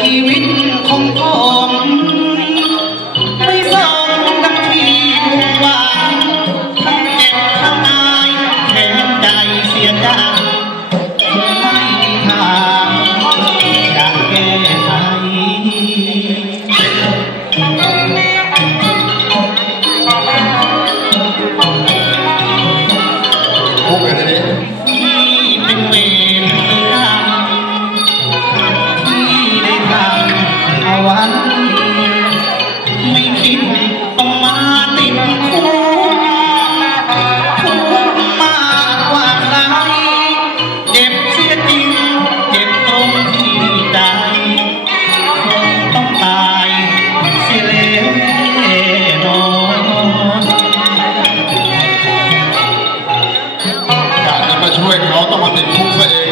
ชีวิตของพ่อ ช่วยเขาต้องมาติดคุกซะเอง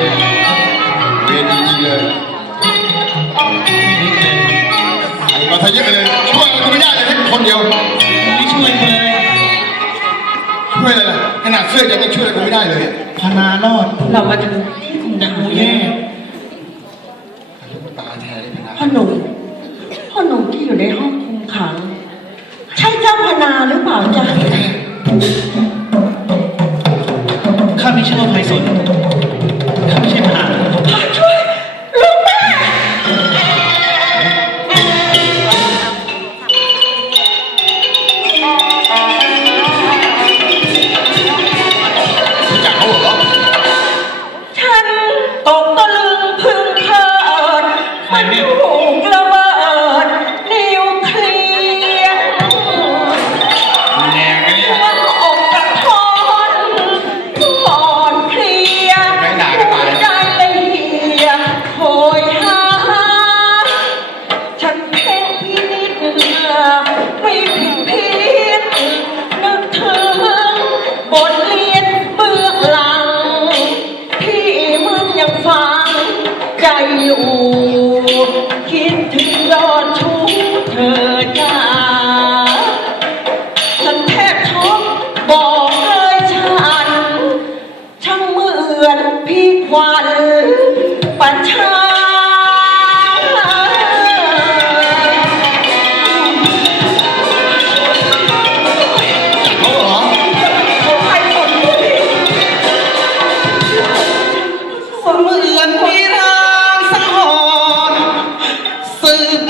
เวรจริงๆเลยมาทะเยอะเลยช่วยก็ไม่ได้เลยแค่คนเดียวไม่ช่วยเลยช่วยเลยขนาดเสื้อจะไม่ช่วยอะไก็ไม่ได้เลยพนารอดเรามาถึงหนักแย่แยพนาพ่อหนุ่มพ่อหนุ่มที่อยู่ในห้องคุมขัง ใช่เจ้าพนาหรือเปล่าจ๊ะ ตกตะลึงพึ่งเธอไม่มี will